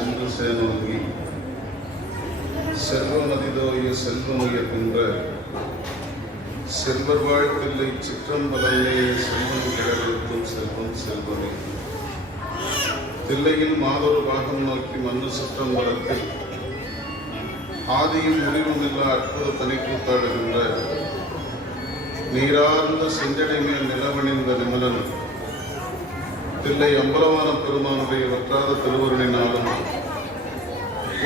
சென்று சேனோங்கி செல்வமதிதோய செல்வமுயர்கின்ற செல்வர் வாழ்த்தில்லை சிற்றம்பலமே செல்வம் கிழக்கும் செல்வம் செல்வமே தில்லையில் மாதொரு பாகம் நோக்கி மண்ணு சிற்றம்பலத்தில் ஆதியும் முடிவுமில்லா அற்புத தனிக்கூத்தாடுகின்ற நீரார்ந்த செஞ்சடை மேல் நிலவணிந்த நிமலன் தில்லை அம்பலவான பெருமானுடைய வற்றாத திருவருளினாலும்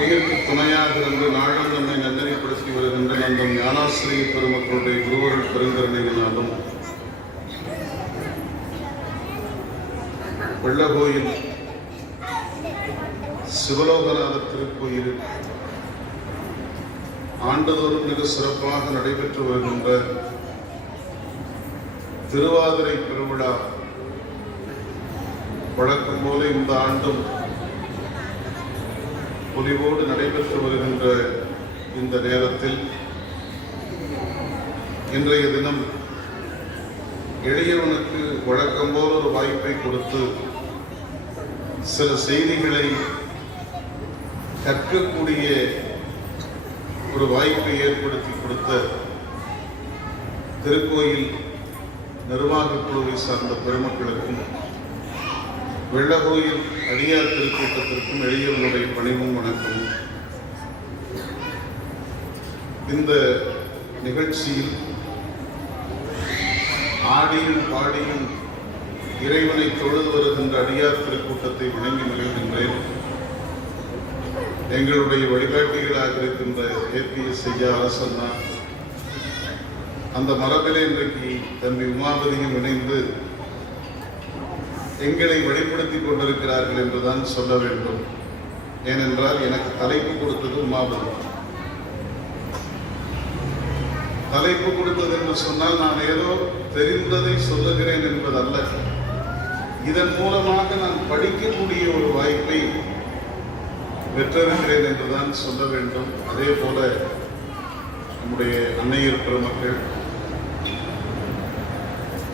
உயிருக்கு துணையாக இருந்து நாளும் நம்மை நன்னறிப்படுத்தி வருகின்ற அந்த ஞானாசிரிய பெருமக்களுடைய குருவருள் பெருங்கருணையினாலும் வெள்ளகோயில் சிவலோகநாத திருக்கோயில் ஆண்டுதோறும் மிக சிறப்பாக நடைபெற்று வருகின்ற திருவாதிரை பெருவிழா வழக்கம் போல இந்த ஆண்டும் பொலிவோடு நடைபெற்று வருகின்ற இந்த நேரத்தில் இன்றைய தினம் எளியவனுக்கு வழக்கம் போல ஒரு வாய்ப்பை கொடுத்து சில செய்திகளை கற்கக்கூடிய ஒரு வாய்ப்பை ஏற்படுத்தி கொடுத்த திருக்கோயில் நிர்வாக குழுவை சார்ந்த பெருமக்களுக்கும் வெள்ளகோயில் அடியார் திருக்கூட்டத்திற்கும் எளியவனுடைய பணிவும் வணக்கமும். இந்த நிகழ்ச்சியில் ஆடியும் பாடியும் இறைவனை தொழுது வருகின்ற அடியார் திருக்கூட்டத்தை வணங்கி மகிழ்கின்றேன். எங்களுடைய வழிகாட்டிகளாக இருக்கின்ற ஏபிஎஸ் ஐயா அரசன்னா, அந்த மரபிலே இன்றைக்கு தம்பி உமாபதியும் இணைந்து எங்களை வெளிப்படுத்திக் கொண்டிருக்கிறார்கள் என்றுதான் சொல்ல வேண்டும். ஏனென்றால் எனக்கு தலைப்பு கொடுத்தது உமாபதி. தலைப்பு கொடுத்தது என்று சொன்னால் நான் ஏதோ தெரிந்ததை சொல்லுகிறேன் என்பதல்ல. இதன் மூலமாக நான் படிக்கக்கூடிய ஒரு வாய்ப்பை பெற்றிருக்கிறேன் என்றுதான் சொல்ல வேண்டும். அதே போல நம்முடைய அன்னையர் பெருமக்கள்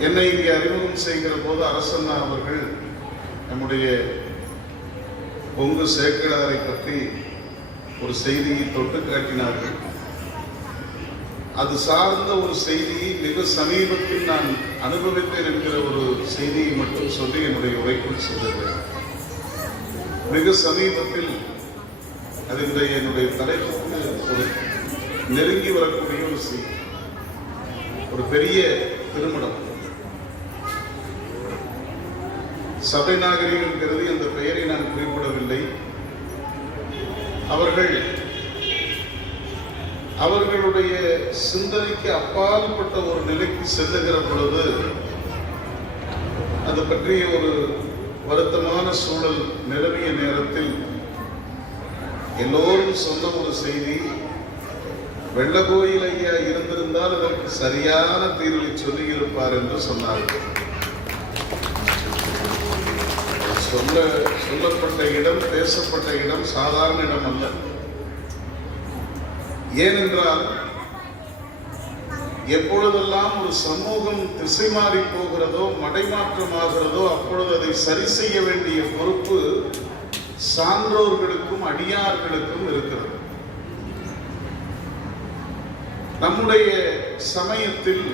என்னை இங்கே அறிமுகம் செய்கிற போது அரசண்ணா அவர்கள் நம்முடைய பொங்கு சேக்கிழாரை பற்றி ஒரு செய்தியை தொட்டு காட்டினார்கள். அது சார்ந்த ஒரு செய்தியை மிக சமீபத்தில் நான் அனுபவித்தேன் என்கிற ஒரு செய்தியை மட்டும் சொல்லி என்னுடைய உரைக்குள் செல்லுகிறேன். மிக சமீபத்தில் அது என்னுடைய தலைப்புக்கு ஒரு நெருங்கி வரக்கூடிய ஒரு செய்தி. ஒரு பெரிய திருமணம், சபை நாகரிகம் கருதி அந்த பெயரை நான் குறிப்பிடவில்லை. அவர்களுடைய சிந்தனைக்கு அப்பாற்பட்ட ஒரு நிலைக்கு செல்லுகிற பொழுது அது பற்றிய ஒரு வருத்தமான சூழல் நிலவிய நேரத்தில் எல்லோரும் சொன்ன ஒரு செய்தி, வெள்ளகோயில் ஐயா இருந்திருந்தால் அதற்கு சரியான தீர்வை சொல்லியிருப்பார் என்று சொன்னார்கள். சொல்லப்பட்ட இடம், பேசப்பட்ட இடம் சாதாரண இடம் அல்ல. ஏனென்றால் எப்பொழுதெல்லாம் ஒரு சமூகம் திசை மாறி போகிறதோ, மடைமாற்றமாகிறதோ, அப்பொழுது அதை சரி செய்ய வேண்டிய பொறுப்பு சான்றோர்களுக்கும் அடியார்களுக்கும் இருக்கிறது. நம்முடைய சமயத்தில்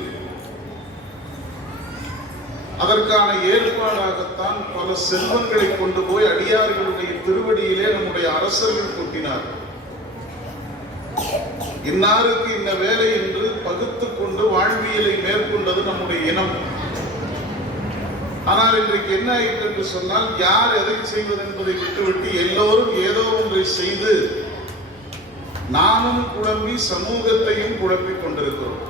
அதற்கான ஏற்பாடாகத்தான் பல செல்வங்களை கொண்டு போய் அடியார்களுடைய திருவடியிலே நம்முடைய அரசர்கள் கொட்டினார்கள். இன்னாருக்கு இந்த வேலை என்று பகுத்து கொண்டு வாழ்வியலை மேற்கொண்டது நம்முடைய இனம். ஆனால் இன்றைக்கு என்ன ஆயிற்று என்று சொன்னால், யார் எதை செய்வது என்பதை விட்டுவிட்டு எல்லோரும் ஏதோ ஒன்றை செய்து நாமும் குழம்பி சமூகத்தையும் குழப்பிக் கொண்டிருக்கிறோம்.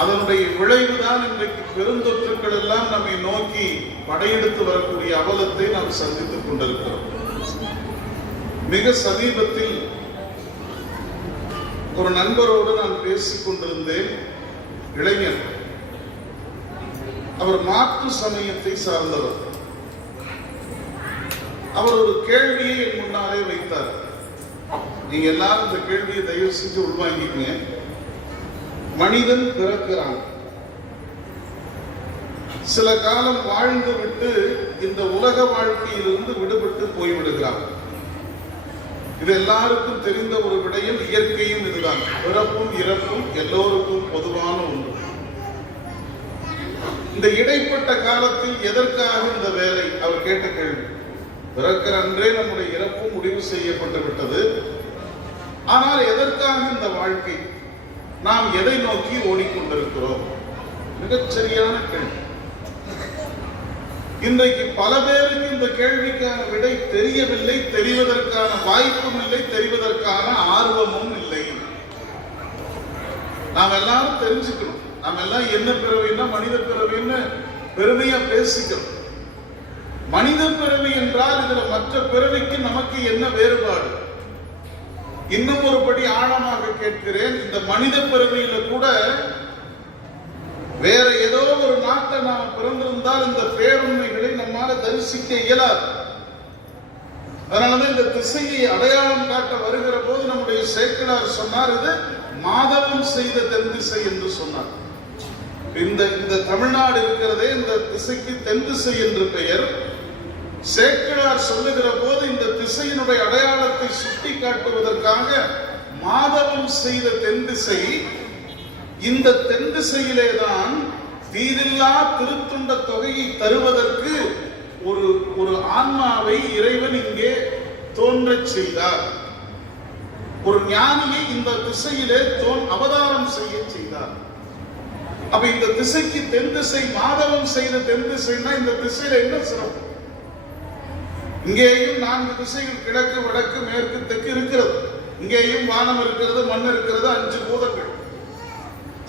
அதனுடைய விளைவுதான் இன்றைக்கு பெருந்தொற்றுக்கள் எல்லாம் நம்மை நோக்கி படையெடுத்து வரக்கூடிய அவலத்தை நாம் சந்தித்துக் கொண்டிருக்கிறோம். மிக சமீபத்தில் ஒரு நண்பரோடு நான் பேசிக் கொண்டிருந்தேன். இளைஞர், அவர் மாற்று சமயத்தை சார்ந்தவர். அவர் ஒரு கேள்வியை என் முன்னாலே வைத்தார். நீங்க எல்லாரும் இந்த கேள்வியை தயவு செஞ்சு உள்வாங்கிக்கங்க. மனிதன் பிறக்கிறான், சில காலம் வாழ்ந்து விட்டு இந்த உலக வாழ்க்கையிலிருந்து விடுபட்டு போய்விடுகிறார். இது எல்லாருக்கும் தெரிந்த ஒரு விடயம். இயற்கையும் இதுதான். பிறப்பும் இறப்பும் எல்லோருக்கும் பொதுவான ஒன்று. இந்த இடைப்பட்ட காலத்தில் எதற்காக இந்த வேலை? அவர் கேட்ட கேள்வி. பிறக்கிற அன்றே நம்முடைய இறப்பு முடிவு செய்யப்பட்டு விட்டது. ஆனால் எதற்காக இந்த வாழ்க்கை? நாம் எதை நோக்கி ஓடிக்கொண்டிருக்கிறோம்? மிகச்சரியான கேள்வி. இன்றைக்கு பல பேருக்கு இந்த கேள்விக்கான விடை தெரியவில்லை, தெரிவதற்கான வாய்ப்பும் இல்லை, தெரிவதற்கான ஆர்வமும் இல்லை. நாம் எல்லாரும் தெரிஞ்சுக்கணும். நாம் எல்லாம் என்ன பிறவின்னா மனித பிறவின்னு பெருமையா பேசிக்கிறோம். மனித பிறவி என்றால் இதுல மற்ற பிறவிக்கு நமக்கு என்ன வேறுபாடு? இன்னும் ஒருபடி ஆழமாக கேட்கிறேன். இந்த மனித பிறவியில கூட வேற ஏதோ ஒரு நாட்டை நாம் பிறந்திருந்தால் இந்த பேருண்மைகளை நம்மால தரிசிக்க இயலாது. அதனாலதான் இந்த திசையை அடையாளம் காட்ட வருகிற போது நம்முடைய சேக்கிழார் சொன்னார், இது மாதவம் செய்த தென் திசை என்று சொன்னார். இந்த தமிழ்நாடு இருக்கிறதே, இந்த திசைக்கு தென் திசை என்று பெயர். சேக்கிழார் சொல்லுகிற போது இந்த திசையினுடைய அடையாளத்தை சுட்டி காட்டுவதற்காக மாதவம் செய்த தென் திசை. இந்த தென் திசையிலேதான் தீரில்லா திருத்துண்ட தொகையை தருவதற்கு ஒரு ஆன்மாவை இறைவன் இங்கே தோன்றச் செய்தார். ஒரு ஞானியை இந்த திசையிலே அவதாரம் செய்ய செய்தார். அப்ப இந்த திசைக்கு தென் திசை, மாதவம் செய்த தென் திசைன்னா இந்த திசையில என்ன சிறப்பு? இங்கேயும் 4 திசைகள், கிழக்கு வடக்கு மேற்கு தெற்கு இருக்கிறது. இங்கேயும் வானம் இருக்கிறது, மண் இருக்கிறது, 5 பூதங்கள்,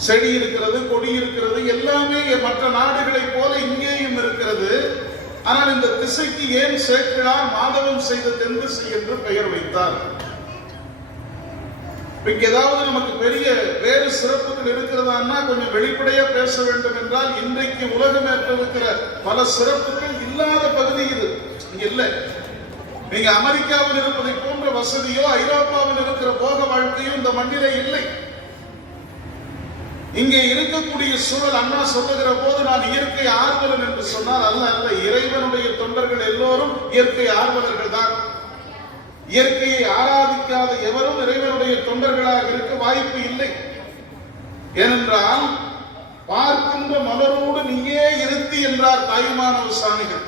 செடி இருக்கிறது, கொடி இருக்கிறது, எல்லாமே மற்ற நாடுகளை போல இங்கேயும் இருக்கிறது. ஆனால் இந்த திசைக்கு ஏன் சேக்கிழார் மாதவம் செய்த தென் திசை என்று பெயர் வைத்தார்? இங்க ஏதாவது நமக்கு பெரிய வேறு சிறப்புகள் இருக்கிறதான்னா கொஞ்சம் வெளிப்படையா பேச வேண்டும் என்றால், இன்றைக்கு உலகம் இருக்கிற பல சிறப்புகள் இல்லாத பகுதி இது. இங்க இல்ல. நீங்க அமெரிக்காவில் இருப்பதை போன்ற வசதியோ ஐரோப்பாவில் இருக்கிற போக வாழ்க்கையோ இந்த மண்ணிலே இல்லை. இங்கே இருக்கக்கூடிய சூழல், அண்ணா சொல்லுகிற போது நான் இயற்கை ஆர்வலன் என்று சொன்னால் அல்ல, இறைவனுடைய தொண்டர்கள் எல்லோரும் இயற்கை ஆர்வலர்கள் தான். இயற்கையை ஆராதிக்காத எவரும் இறைவனுடைய தொண்டர்களாக இருக்க வாய்ப்பு இல்லை. ஏனென்றால் பார்க்கின்ற மலரோடு நீயே இருத்தி என்றார் தாயுமானவ சாமிகள்.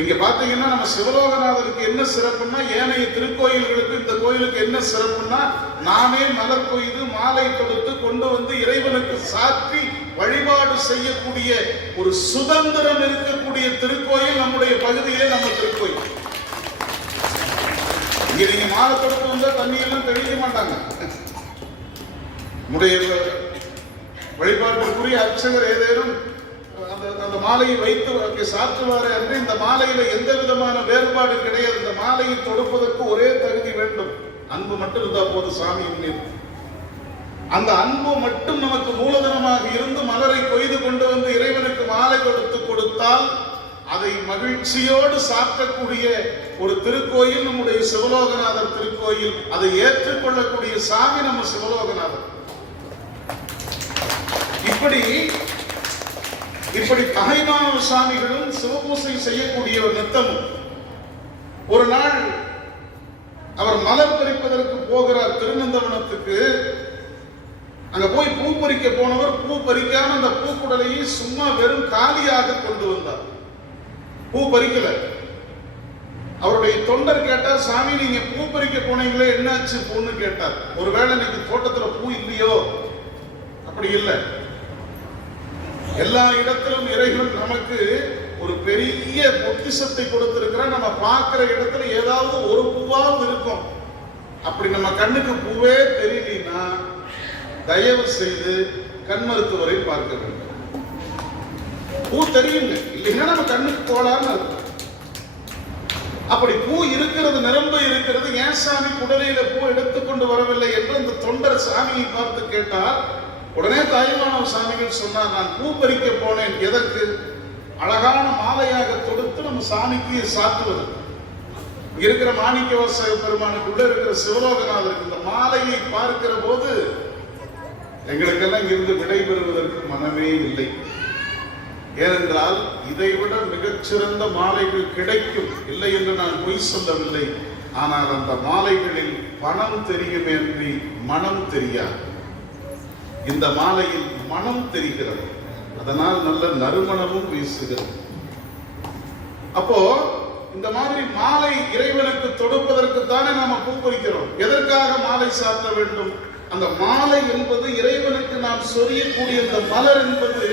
இங்க பாத்தீங்கன்னா நம்ம சிவலோகநாதருக்கு என்ன சிறப்புன்னா, ஏனைய திருக்கோயில்களுக்கு இந்த கோயிலுக்கு என்ன சிறப்புன்னா, நாமே மலர் கொய்து மாலை தொடுத்து கொண்டு வந்து இறைவனுக்கு சாற்றி வழிபாடு செய்யக்கூடிய ஒரு சுதந்திரம் இருக்கக்கூடிய திருக்கோயில் நம்முடைய பகுதியிலே நம்ம திருக்கோயில். இங்க நீங்க மாலை தொடுத்து வந்தா தண்ணியெல்லாம் தெளிக்க மாட்டாங்க. நம்முடைய வழிபாட்டுக்குரிய அர்ச்சகர் ஏதேனும் அந்த மாலையை வைத்து சாற்றுவாரே அன்று இந்த மாலையில எந்த விதமான வேறுபாடு கிடையாது. இந்த மாலையை தொடுப்பதற்கு ஒரே தகுதி வேண்டும், அன்பு மட்டும் இருந்தா போது சாமியின் மீது. அந்த அன்பு மட்டும் நமக்கு மூலதனமாக இருந்து மலரை கொய்து கொண்டு வந்து இறைவனுக்கு மாலை கொடுத்தால் அதை மகிழ்ச்சியோடு சாப்பிடக்கூடிய ஒரு திருக்கோயில் நம்முடைய சிவலோகநாதர் திருக்கோயில். அதை ஏற்றுக்கொள்ளக்கூடிய சாமி நம்ம சிவலோகநாதர். இப்படி தாய்மானவ சாமிகளும் சிவபூசை செய்யக்கூடிய ஒரு நித்தமும். ஒரு நாள் அவர் மலர் பறிப்பதற்கு போகிறார் திருநந்தவனத்துக்கு. அங்க போய் பூ பறிக்க போனவர் பூ பறிக்காம அந்த பூக்குடலையை சும்மா வெறும் காலியாக கொண்டு வந்தார். பூ பறிக்கல. அவருடைய தொண்டர் கேட்டார், சாமி நீங்க பூ பறிக்க போனீங்களே என்னாச்சு பூன்னு கேட்டார். ஒருவேளை இன்னைக்கு தோட்டத்துல பூ இல்லையோ? அப்படி இல்லை. எல்லா இடத்திலும் இறைவன் நமக்கு ஒரு பெரிய பொக்கிஷத்தை கொடுத்திருக்கிறார். நம்ம பார்க்கிற இடத்துல ஏதாவது ஒரு பூவாவது இருக்கும். அப்படி நம்ம கண்ணுக்கு பூவே தெரியலனா தயவு செய்து கண் மருத்துவரை பார்க்க வேண்டும். பூ தெரியுங்க, இல்லைன்னா நம்ம கண்ணுக்கு கோளாறுன்னு இருக்கும். அப்படி பூ இருக்கிறது, நிரம்ப இருக்கிறது, ஏன் சாமி குடலையில பூ எடுத்துக்கொண்டு வரவில்லை என்று அந்த தொண்டர் சாமியை பார்த்து கேட்டார். உடனே தாயுமானவ சாமிகள் சொன்னார், நான் பூ பறிக்க போனேன். எதற்கு? அழகான மாலையாக தொடுத்து நம்ம சாமிக்கு சாத்துவது. இருக்கிற மாணிக்கவாசக பெருமானுக்குள்ள இருக்கிற சிவலோகநாதருக்கு இந்த மாலையை பார்க்கிற போது எங்களுக்கெல்லாம் இங்கிருந்து விடைபெறுவதற்கு மனமே இல்லை. ஏனென்றால் இதைவிட மிகச்சிறந்த மாலைகள் கிடைக்கும், இல்லை என்று நான் பொய் சொல்லவில்லை. ஆனால் அந்த மாலைகளில் பணம் தெரியுமே என்று மனம் தெரியாது. இந்த மாலையில் மனம் தெரிகிறது, அதனால் நல்ல நறுமணமும் வீசுகிறது. அப்போ இந்த மாதிரி மாலை இறைவனுக்கு தொடுப்பதற்கு தானே நாம பூ பறிக்கிறோம். எதற்காக மாலை சாத்த வேண்டும்? அந்த மாலை என்பது இறைவனுக்கு நாம் சொரியக்கூடிய இந்த மலர் என்பது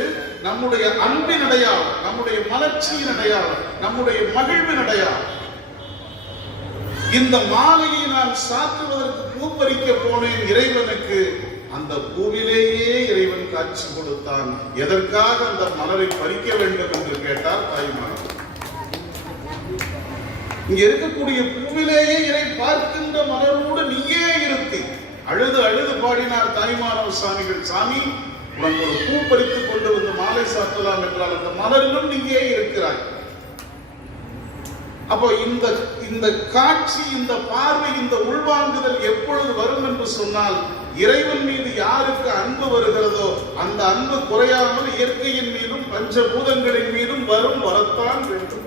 நம்முடைய அன்பின் அடையாளம், நம்முடைய மலர்ச்சியின் அடையாளம், நம்முடைய மகிழ்வின் அடையாளம். இந்த மாலையை நான் சாத்துவதற்கு பூ பறிக்க போனேன் இறைவனுக்கு. அந்த பூவிலேயே இறைவன் காட்சி கொடுத்தான். எதற்காக அந்த மலரை பறிக்க வேண்டும் என்று கேட்டார் தாய்மார். இங்க இருக்கக்கூடிய பூவிலேயே இறை பார்க்கின்ற மலரோடு நீயே இருத்தி அழுது அழுது பாடினார் தாய்மானவ சாமிகள். சாமி, உனக்கு ஒரு பூ பறித்து கொண்டு வந்து மாலை சாத்தலாம் என்றால் அந்த மலரிலும் நீயே இருக்கிறாய். அப்போ இந்த காட்சி, இந்த பார்வை, இந்த உள்வாங்குதல் எப்பொழுது வரும் என்று சொன்னால், இறைவன் மீது யாருக்கு அன்பு வருகிறதோ அந்த அன்பு குறையாமல் இயற்கையின் மீதும் பஞ்சபூதங்களின் மீதும் வரத்தான் வேண்டும்.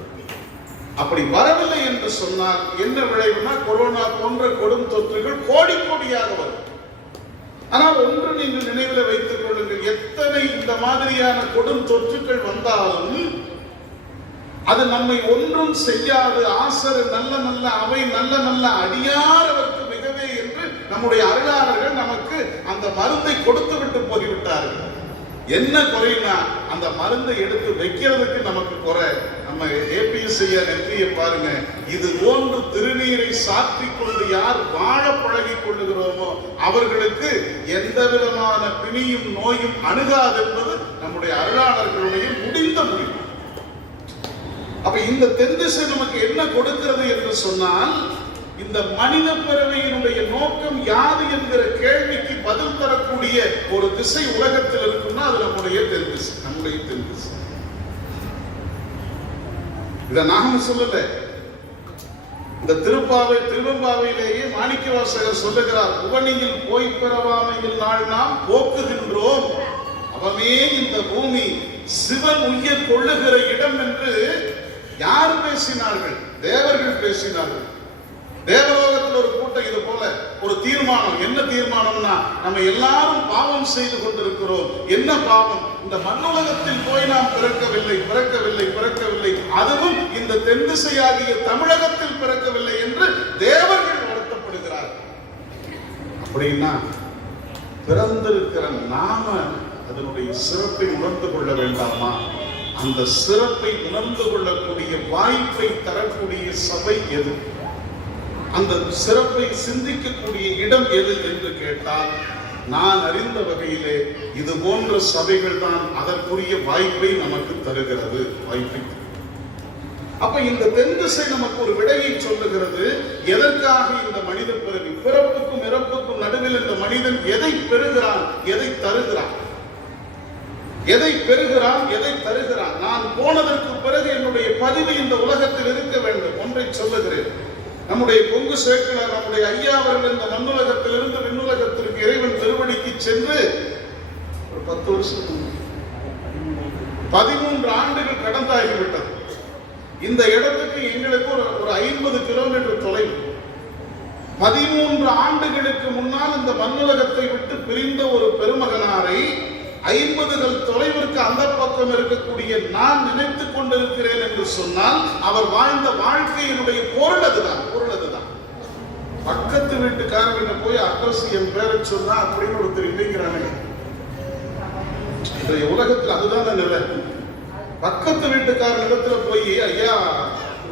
அப்படி வரவில்லை என்று சொன்னால் என்ன விளைவுனா, கொரோனா போன்ற கொடும் தொற்றுகள் கோடி கோடியாக வரும். ஆனால் ஒன்று நீங்கள் நினைவில் வைத்துக் கொள்ளுங்கள், எத்தனை இந்த மாதிரியான கொடும் தொற்றுகள் வந்தாலும் அது நம்மை ஒன்றும் செய்யாது. ஆசர் நல்ல நல்ல அவை நல்ல நல்ல அடியார் அவருக்கு மிகவே என்று நம்முடைய அருளாளர்கள் நமக்கு அந்த மருந்தை கொடுத்து விட்டு போய்விட்டார்கள். என்ன குறைனா, அந்த மருந்தை எடுத்து வைக்கிறதுக்கு நமக்கு குறை. நம்ம ஏபிஎஸ் நெற்றியை பாருங்க, இது போன்று திருநீரை சாற்றிக் கொண்டு யார் வாழ பழகி கொள்ளுகிறோமோ அவர்களுக்கு எந்த விதமான பிணியும் நோயும் அணுகாது என்பது நம்முடைய அருளாளர்களுடைய முடிந்த முடிவு. அப்ப இந்த தென்திசை நமக்கு என்ன கொடுக்கிறது என்று சொன்னால், இந்த மனித பிறவியினுடைய நோக்கம் யாது என்கிற கேள்விக்கு பதில் தரக்கூடிய ஒரு திசை உலகத்தில் இருக்குன்னா அது நம்முடைய தென்திசை, நம்முடைய தென்திசை. இத நாம சொல்லல, இந்த திருவெம்பாவையிலேயே மாணிக்கவாசகர் சொல்லுகிறார், புவனியில் போய் பிறவாமையில் நாள் நாம் போக்குகின்றோம், அவமே இந்த பூமி சிவன் உய்ய கொள்ளுகிற இடம் என்று யார் பேசினார்கள்? தேவர்கள் பேசினார்கள். தேவலோகத்தில் ஒரு கூட்டம் இது போல ஒரு தீர்மானம். என்ன தீர்மானம்னா, நம்ம எல்லாரும் பாவம் செய்து கொண்டிருக்கிறோம். என்ன பாவம்? இந்த மண்ணுலகத்தில் போய் நாம் பிறக்கவில்லை, அதுவும் இந்த தென்திசையாகிய தமிழகத்தில் பிறக்கவில்லை என்று தேவர்கள் வருத்தப்படுகிறார்கள். அப்படின்னா பிறந்திருக்கிற நாம அதனுடைய சிறப்பை உணர்ந்து கொள்ள வேண்டாமா? அந்த சிறப்பை உணர்ந்து கொள்ளக்கூடிய வாய்ப்பை தரக்கூடிய சபை எது? அந்த சிறப்பை சிந்திக்கக்கூடிய இடம் எது என்று கேட்டால், நான் அறிந்த வகையிலே இது போன்ற சபைகள் தான் அதற்குரிய வாய்ப்பை நமக்கு தருகிறது. வாய்ப்பை. அப்ப இந்த தென்திசை நமக்கு ஒரு விடையை சொல்லுகிறது. எதற்காக இந்த மனித பிறவி? பிறப்புக்கும் இறப்புக்கும் நடுவில் இந்த மனிதன் எதை பெறுகிறான், எதை தருகிறான்? எதை பெறுகிறான், எதை தருகிறான்? நான் போனதற்கு பிறகு என்னுடைய பதிவு இந்த உலகத்தில் இருக்க வேண்டும். ஒன்றை சொல்லுகிறேன், நம்முடைய கொங்கு சேக்கிழார், நம்முடைய ஐயா அவர்கள் இந்த மண்ணுலகத்திலிருந்து விண்ணுலகத்திற்கு இறைவன் திருவடிக்கு சென்று ஒரு 10 வருஷம் 13 ஆண்டுகள் கடந்தாகிவிட்டது. இந்த இடத்துக்கு எங்களுக்கு ஒரு 50 கிலோமீட்டர் தொலைவு. 13 ஆண்டுகளுக்கு முன்னால் இந்த மண்ணுலகத்தை விட்டு பிரிந்த ஒரு பெருமகனாரை 50 தொலைவிற்கு அந்த பக்கம் இருக்கக்கூடிய நான் நினைத்துக் கொண்டிருக்கிறேன் என்று சொன்னால், அவர் வாழ்ந்த வாழ்க்கையினுடைய பொருள் அதுதான். பக்கத்து வீட்டுக்காரங்க போய் அட்ரஸ் என் பேரை சொன்னா அப்படின்னு ஒருத்தர் இல்லைங்கிறாங்க. இந்த உலகத்தில் அதுதான் நிலை. பக்கத்து வீட்டுக்கார இடத்துல போய், ஐயா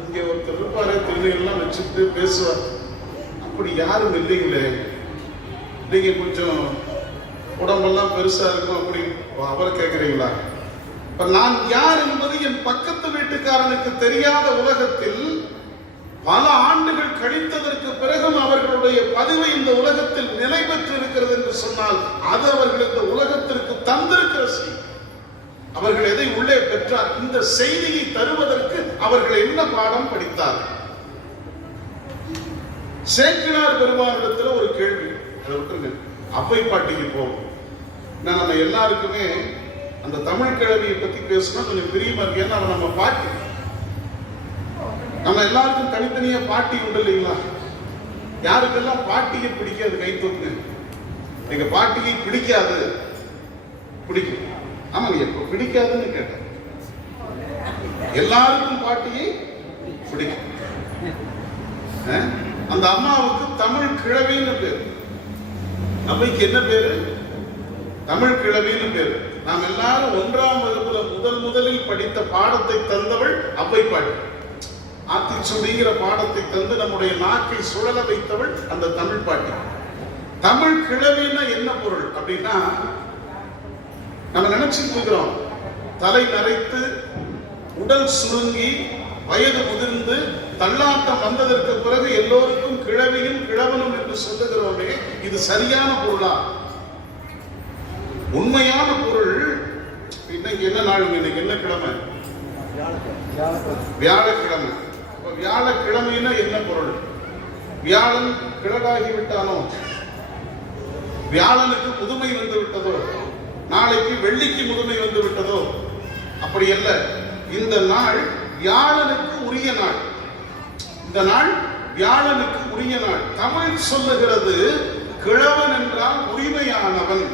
இங்க ஒருத்தர் இருப்பாரு, திருநெல்லாம் வச்சுட்டு பேசுவார், அப்படி யாரும் இல்லைங்களே, நீங்க கொஞ்சம் உடம்பெல்லாம் பெருசா இருக்கும் அப்படி அவரை கேட்கிறீங்களா? இப்ப நான் யார் என்பது என் பக்கத்து வீட்டுக்காரனுக்கு தெரியாத உலகத்தில் பல ஆண்டுகள் கழித்ததற்கு பிறகும் அவர்களுடைய பதிவை இந்த உலகத்தில் நிலை பெற்று இருக்கிறது என்று சொன்னால், அது அவர்கள் இந்த உலகத்திற்கு தந்திருக்கிற செய்தி. அவர்கள் எதை உள்ளே பெற்றார்? இந்த செய்தியை தருவதற்கு அவர்கள் என்ன பாடம் படித்தார்கள்? சேக்கிழார் பெருமானிடத்தில் ஒரு கேள்வி, அதை விட்டுருங்க, அவ்வை பாட்டிக்கு போகும். நம்ம எல்லாருக்குமே அந்த தமிழ் கிழவியை பத்தி பேசினா கொஞ்சம் பிரியமா இருக்கு. ஏன்னா அவன் நம்ம பாட்டி, நம்ம எல்லாருக்கும் தனித்தனியா பாட்டி உண்டு இல்லைங்களா? யாருக்கெல்லாம் பாட்டியை பிடிக்காது கை தூக்கு. எங்க பாட்டியை பிடிக்காது, பிடிக்கும். ஆமாங்க, எப்ப பிடிக்காதுன்னு கேட்டேன். எல்லாருக்கும் பாட்டியை பிடிக்கும். அந்த அம்மாவுக்கு தமிழ் கிழவின்னு பேரு. அம்மைக்கு என்ன பேரு? தமிழ் கிழவின்னு பேரு. நாம் எல்லாரும் 1ஆம் வகுப்புல முதலில் படித்த பாடத்தை தந்தவள் அவ்வை பாட்டி. ஆத்திச்சுடிங்கிற பாடத்தை தந்து நம்முடைய நாக்கை சுழல வைத்தவள் அந்த தமிழ் பாட்டி. தமிழ் கிழவின்னா என்ன பொருள் அப்படின்னா, நம்ம நினைச்சுட்டு இருக்கிறோம் தலை நரைத்து உடல் சுருங்கி வயது முதிர்ந்து தள்ளாட்டம் வந்ததற்கு பிறகு எல்லோருக்கும் கிழவியும் கிழவனும் என்று சொல்லுகிறோமே, இது சரியான பொருளா? உண்மையான பொருள். இன்னைக்கு என்ன நாள்? இன்னைக்கு என்ன கிழமை? வியாழக்கிழமை. வியாழக்கிழமைன்னா என்ன பொருள்? வியாழன் கிழடாகி விட்டானோ? வியாழனுக்கு முதுமை வந்து விட்டதோ? நாளைக்கு வெள்ளிக்கு முதுமை வந்து விட்டதோ? அப்படி அல்ல. இந்த நாள் வியாழனுக்கு உரிய நாள். இந்த நாள் வியாழனுக்கு உரிய நாள். தமிழ் சொல்லுகிறது கிழவன் என்றால் உரிமையானவன்,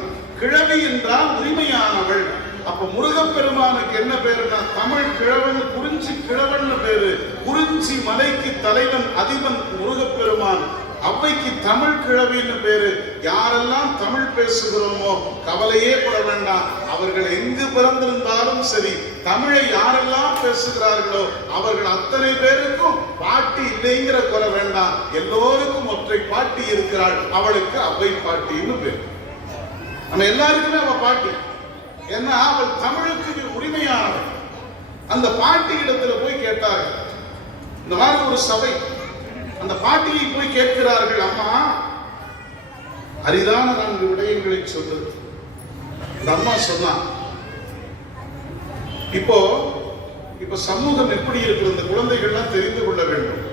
கிழவி என்றால் உரிமையானவள். அப்ப முருகப்பெருமானுக்கு என்ன பேருன்னா தமிழ் கிழவன், குறிஞ்சி கிழவன் பேரு. குறிஞ்சி மலைக்கு தலைவன் அதிபன் முருகப்பெருமான். அவ்வைக்கு தமிழ் கிழவின்னு பேரு. யாரெல்லாம் தமிழ் பேசுகிறோமோ கவலையே பட வேண்டாம். அவர்கள் எங்கு பிறந்திருந்தாலும் சரி, தமிழை யாரெல்லாம் பேசுகிறார்களோ அவர்கள் அத்தனை பேருக்கும் பாட்டி இல்லைங்கிற குறை வேண்டாம். எல்லோருக்கும் ஒற்றை பாட்டி இருக்கிறாள். அவளுக்கு அவ்வை பாட்டின்னு பேரு. நம்ம எல்லாருக்குமே அவ பாட்டி. ஏன்னா அவள் தமிழுக்கு உரிமையானவள். அந்த பாட்டி இடத்துல போய் கேட்டார்கள். இந்த மாதிரி ஒரு சபை, அந்த பாட்டியை போய் கேட்கிறார்கள், அம்மா அரிதான 4 விடயங்களை சொல்லு. இந்த அம்மா சொன்னா, இப்போ சமூகம் எப்படி இருக்கிற இந்த குழந்தைகள்லாம் தெரிந்து கொள்ள வேண்டும்.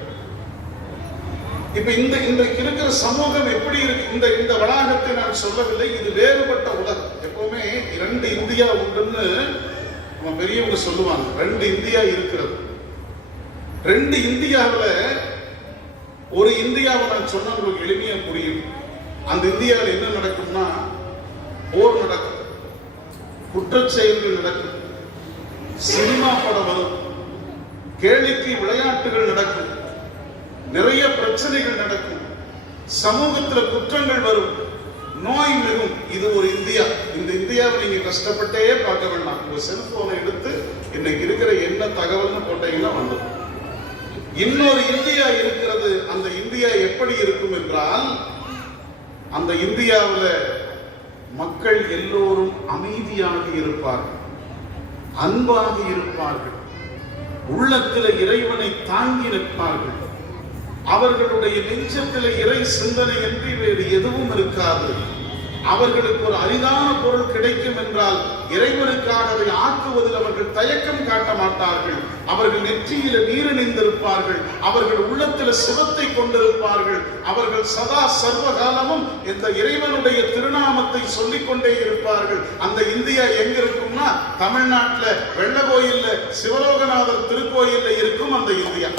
இப்ப இன்றைக்கு இருக்கிற சமூகம் எப்படி இருக்கு? இந்த வளாகத்தை நான் சொல்லவில்லை, இது வேறுபட்ட உலகம். எப்பவுமே 2 இந்தியா உண்டுன்னு நம்ம பெரியவங்க சொல்லுவாங்க. 2 இந்தியா இருக்கிறது. 2 இந்தியாவில் ஒரு இந்தியாவை நான் சொன்னா உங்களுக்கு எளிமையா புரியும். அந்த இந்தியாவில் என்ன நடக்கும்னா, போர் நடக்கும், குற்றச்செயல்கள் நடக்கும், சினிமா படம் வரும், கேளிக்கை விளையாட்டுகள் நடக்கும், நிறைய பிரச்சனைகள் நடக்கும், சமூகத்தில் குற்றங்கள் வரும், நோய் மிகும். இது ஒரு இந்தியா. இந்த இந்தியாவை நீங்க கஷ்டப்பட்டே பார்க்க வேண்டாம். உங்க செல்போனை எடுத்து இன்னைக்கு இருக்கிற என்ன தகவல்னு போட்டீங்கன்னா வந்துடும். இன்னொரு இந்தியா இருக்கிறது. அந்த இந்தியா எப்படி இருக்கும் என்றால், அந்த இந்தியாவில் மக்கள் எல்லோரும் அமைதியாக இருப்பார்கள், அன்பாக இருப்பார்கள், உள்ளத்தில் இறைவனை தாங்கி நிற்பார்கள். அவர்களுடைய நெஞ்சத்தில் இறை சிந்தனை என்று வேறு எதுவும் இருக்காது. அவர்களுக்கு ஒரு அரிதான பொருள் கிடைக்கும் என்றால் இறைவனுக்காக அதை ஆக்குவதில் அவர்கள் தயக்கம் காட்ட மாட்டார்கள். அவர்கள் நெற்றியில நீரணிந்திருப்பார்கள், அவர்கள் உள்ளத்தில் சிவத்தை கொண்டிருப்பார்கள். அவர்கள் சதா சர்வகாலமும் இந்த இறைவனுடைய திருநாமத்தை சொல்லிக் கொண்டே இருப்பார்கள். அந்த இந்தியா எங்க இருக்கும்னா, தமிழ்நாட்டில் வெள்ளகோயில்ல சிவலோகநாதர் திருக்கோயில்ல இருக்கும் அந்த இந்தியா.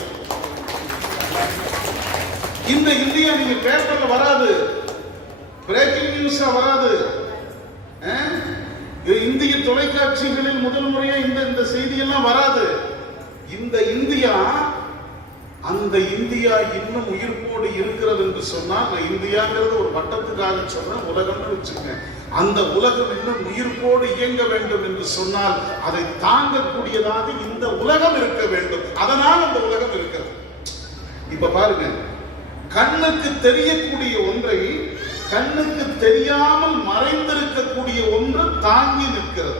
இந்த இந்தியா நீங்க பேப்பர்ல வராது, பிரேக்கிங் நியூஸா வராது. இந்திய தொலைக்காட்சிகளில் முதல் முறையா இந்த செய்தியெல்லாம் வராது. இந்த இந்தியா, அந்த இந்தியா இன்னும் உயிர்ப்போடு இருக்கிறது என்று சொன்னால், நான் இந்தியாங்கிறது ஒரு வட்டத்துக்காக சொல்றேன், உலகம்னு வச்சுக்கங்க. அந்த உலகம் இன்னும் உயிர்ப்போடு இயங்க வேண்டும் என்று சொன்னால் அதை தாங்கக்கூடியதாக இந்த உலகம் இருக்க வேண்டும். அதனால் அந்த உலகம் இருக்கிறது. இப்ப பாருங்க, கண்ணுக்கு தெரியக்கூடிய ஒன்றை கண்ணுக்கு தெரியாமல் மறைந்திருக்கக்கூடிய ஒன்று தாங்கி நிற்கிறது.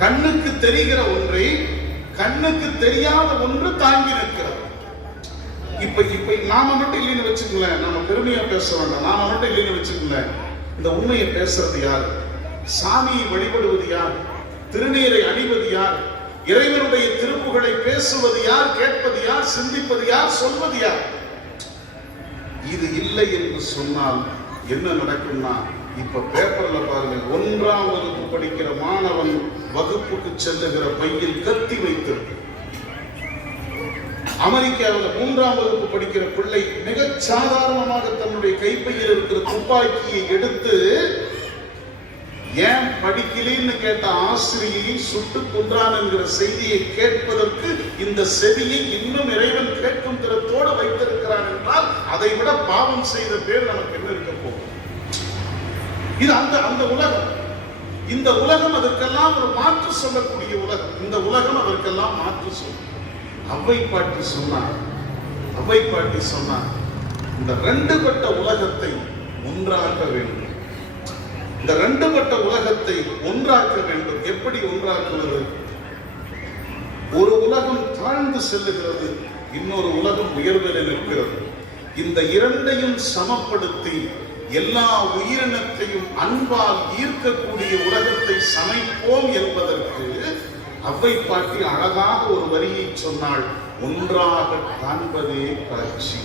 கண்ணுக்கு தெரிகிற ஒன்றை கண்ணுக்கு தெரியாத ஒன்று தாங்கி நிற்கிறது. இப்ப நாம மட்டும் இல்லைன்னு வச்சுக்கல, நாம பெருமையா பேச வேண்டாம். நாம மட்டும் இல்லைன்னு வச்சுக்கல, இந்த உண்மையை பேசுறது யார்? சாமியை வழிபடுவது யார்? திருநீரை அணிவது யார்? இறைவனுடைய திருப்புகளை பேசுவது யார்? கேட்பது யார்? சிந்திப்பது யார்? சொல்வது யார்? இது இல்லை என்று சொன்னால் என்ன நடக்கும்னா, இப்ப பேப்பர்ல பாருங்க, 1ஆம் வகுப்பு படிக்கிற மாணவன் வகுப்புக்கு செல்லுகிற பையில் கத்தி வைத்திருக்கு. அமெரிக்காவில் 3ஆம் வகுப்பு படிக்கிற பிள்ளை மிக சாதாரணமாக தன்னுடைய கைப்பையில் இருக்கிற துப்பாக்கியை எடுத்து ஏன் படிக்கலன்னு கேட்ட ஆசிரியை சுட்டுக் கொன்றான் என்கிற செய்தியை கேட்பதற்கு இந்த செவியை இன்னும் இறைவன் கேட்கும் திறத்தோடு வைத்திருக்கிறான் என்றால் அதை விட பாவம் செய்த பேர் நமக்கு என்ன இருக்க போகும்? இது அந்த உலகம். இந்த உலகம் அதற்கெல்லாம் ஒரு மாற்று சொல்லக்கூடிய உலகம். இந்த உலகம் அதற்கெல்லாம் மாற்று சொல்லும். அவ்வை பாட்டி சொன்னார், இந்த 2 பட்ட உலகத்தை ஒன்றாக்க வேண்டும். இந்த 2 பட்ட உலகத்தை ஒன்றாக்க வேண்டும். எப்படி ஒன்றாக்குவது? ஒரு உலகம் தாழ்ந்து செல்லுகிறது, இன்னொரு உலகம் உயர்வில் நிற்கிறது. இந்த 2ஐயும் சமப்படுத்தி எல்லா உயிரினத்தையும் அன்பால் ஈர்க்கக்கூடிய உலகத்தை சமைப்போம் என்பதற்கு அவ்வை பாட்டி அழகாக ஒரு வரியை சொன்னாள், ஒன்றாக காண்பதே காட்சி.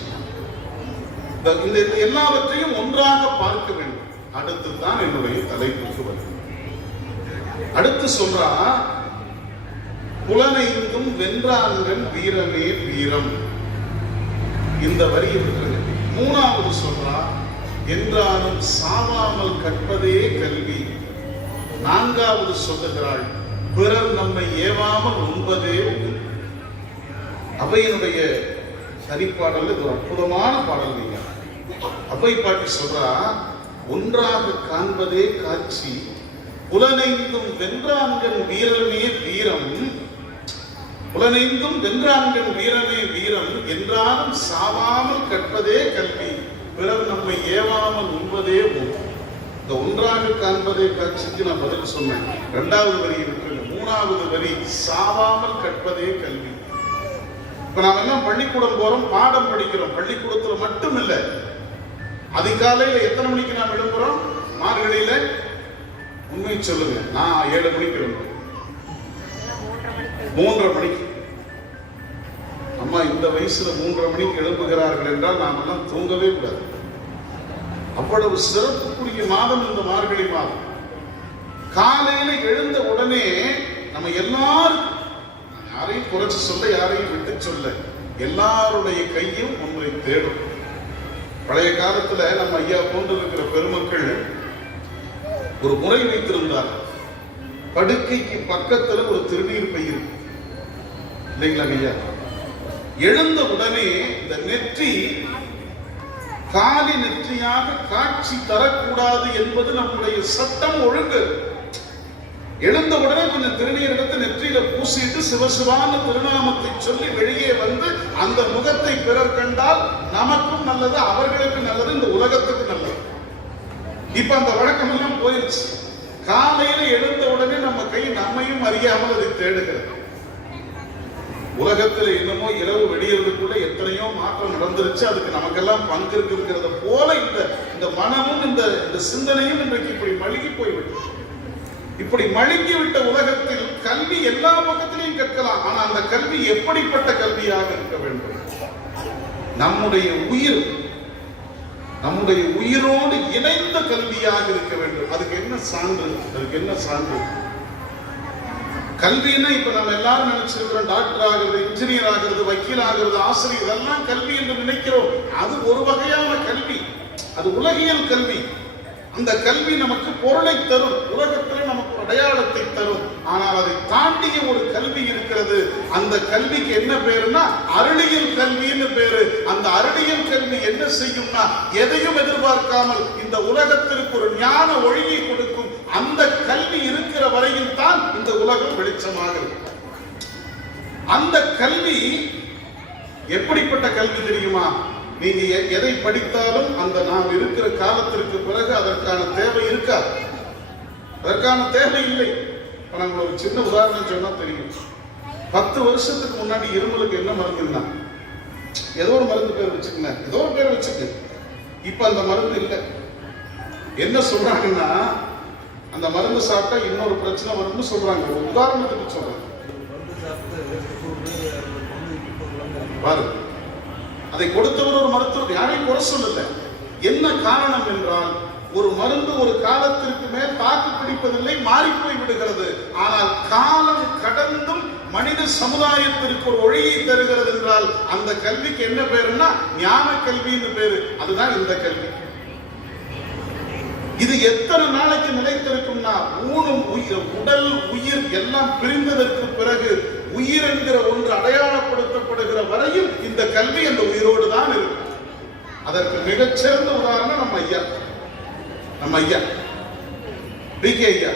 இந்த எல்லாவற்றையும் ஒன்றாக பார்க்க வேண்டும். அடுத்து தான் என்னுடைய தலைப்புக்கு வருகிறது. அடுத்து சொல்றா, புலனைந்தும் வென்றான்கள் வீரமே வீரம். இந்த வரியை விட்டுருங்க. 3வது சொல்றா, என்றாலும் சாவாமல் கற்பதே கல்வி. 4வது சொல்லுகிறாள், பிறர் நம்மை ஏவாமல் உண்பதே உண்டு. அவையினுடைய தனிப்பாடல் இது ஒரு அற்புதமான பாடல். நீங்க அவை பாட்டி சொல்றா, ஒன்றாக காண்பதே காட்சி, புலனைந்தும் வென்றான்கள் வீரமே வீரம். புலனைந்தும் வென்றான்கள் வீரமே வீரம், என்றாலும் சாவாமல் கற்பதே கல்வி, பிறர் நம்மை ஏவாமல் உண்பதே உண்டு. இந்த ஒன்றாக காண்பதே காட்சிக்கு நான் பதில் சொன்னேன். 2வது வரி இருக்கு. 3வது வரி, சாவாமல் கற்பதே கல்வி. இப்ப நாம எல்லாம் பள்ளிக்கூடம் போறோம், பாடம் படிக்கிறோம். பள்ளிக்கூடத்துல மட்டும் இல்ல, அதிகாலையில எத்தனை மணிக்கு நாம் எழும்புறோம்? மார்கழியில உண்மை சொல்லுங்க, நான் 7 மணிக்கு எழும்புறேன். 3:30 மணிக்கு. அம்மா இந்த வயசுல 3:30 மணிக்கு எழும்புகிறார்கள் என்றால் நாம் எல்லாம் தூங்கவே கூடாது. அவ்வளவு சிறப்புக்குரிய மாதம் இந்த மார்கழி மாதம். காலையில எழுந்த உடனே நம்ம எல்லாரும், யாரையும் குறைச்சு சொல்ல, யாரையும் விட்டு சொல்ல, எல்லாருடைய கையும் ஒன்றை தேடும். பழைய காலத்துல நம்ம ஐயா போன்று இருக்கிற பெருமக்கள் ஒரு முறை வைத்திருந்தார். படுக்கைக்கு பக்கத்துல ஒரு திருநீர் பை இருக்கு இல்லைங்களா ஐயா? எழுந்த உடனே இந்த நெற்றி காலி நெற்றியாக காட்சி தரக்கூடாது என்பது நம்முடைய சட்டம் ஒழுங்கு. எழுந்த உடனே கொஞ்சம் திருநீர் எடுத்து நெற்றியில பூசிட்டு சிவசிவான திருநாமத்தை சொல்லி வெளியே வந்து அந்த முகத்தை பிறர் கண்டால் நமக்கும் நல்லது, அவர்களுக்கு நல்லது, இந்த உலகத்துக்கு நல்லது. இப்ப அந்த வழக்கம் எல்லாம் போயிருச்சு. காலையில எழுந்த உடனே நம்ம கை நம்மையும் அறியாமல் அதை தேடுகிறது. உலகத்துல இன்னமும் இரவு வெடியறதுக்குள்ள எத்தனையோ மாற்றம் நடந்துருச்சு. அதுக்கு நமக்கெல்லாம் பங்கு இருக்கிறத போல இந்த மனமும் இந்த சிந்தனையும் இன்றைக்கு இப்படி மழுகி போய்விட்டு, இப்படி மழுங்கி விட்ட உலகத்தில் கல்வி எல்லா பக்கத்திலையும் கற்கலாம். ஆனா அந்த கல்வி எப்படிப்பட்ட கல்வியாக இருக்க வேண்டும்? நம்முடைய உயிரோடு இணைந்த கல்வியாக இருக்க வேண்டும். அதுக்கு என்ன சான்று? கல்வின்னா இப்ப நம்ம எல்லாரும் நினைச்சிருக்கிறோம், டாக்டர் ஆகிறது, இன்ஜினியர் ஆகிறது, வக்கீல் ஆகிறது, ஆசிரியர், இதெல்லாம் கல்வி என்று நினைக்கிறோம். அது ஒரு வகையான கல்வி, அது உலகியல் கல்வி. அந்த கல்வி நமக்கு பொருளை தரும், உலகத்தில் நமக்கு அடையாளத்தை தரும். ஆனால் அதை தாண்டிய ஒரு கல்வி இருக்கிறது. அந்த கல்விக்கு என்ன பேருன்னா அருளியல் கல்வின்னு பேரு. அந்த அருளியல் கல்வி என்ன செய்யும்னா, எதையும் எதிர்பார்க்காமல் இந்த உலகத்திற்கு ஒரு ஞான ஒளியை கொடுக்கும். அந்த கல்வி இருக்கிற வரையில் தான் இந்த உலகம் வெளிச்சமாக இருக்கும். அந்த கல்வி எப்படிப்பட்ட கல்வி தெரியுமா? நீங்க எதை படித்தாலும் அந்த நாம் இருக்கிற காலத்திற்கு பிறகு அதற்கான தேவை இருக்காது, அதற்கான தேவை இல்லை. இப்ப நாங்கள் ஒரு சின்ன உதாரணம் சொன்னா தெரியும். 10 வருஷத்துக்கு முன்னாடி இருமலுக்கு என்ன மருந்துன்னா, ஏதோ ஒரு மருந்து பேர் வச்சுக்கங்க, ஏதோ ஒரு பேர் வச்சுக்க. இப்ப அந்த மருந்து இல்லை. என்ன சொல்றாங்கன்னா, அந்த மருந்து சாப்பிட்டா இன்னொரு பிரச்சனை வரும்னு சொல்றாங்க. ஒரு உதாரணத்துக்கு சொல்றாங்க பாருங்க. அதை கொடுத்தவர் ஒரு மருத்துவர், யாரையும் குறை சொல்லல. என்ன காரணம் என்றால், ஒரு மருந்து ஒரு காலத்திற்கு மேல் தாக்கு பிடிப்பதில்லை, மாறி போய் விடுகிறது. ஆனால் காலம் கடந்தும் மனித சமுதாயத்திற்கு ஒரு ஒளியை தருகிறது என்றால் அந்த கல்விக்கு என்ன பேருன்னா ஞான கல்வின்னு பேரு. அதுதான் இந்த கல்வி. இது எத்தனை நாளைக்கு நிலைத்திருக்கும்னா ஊனும் உயிர், உடல் உயிர் எல்லாம் பிரிந்ததற்கு பிறகு உயிர் என்கிற ஒன்று அடையாளப்படுத்தப்படுகிற வரையில் இந்த கல்வி அந்த உயிரோடு தான் இருக்கும். அதற்கு மிகச்சிறந்த உதாரணம் நம்ம ஐயா டி.கே. ஐயா.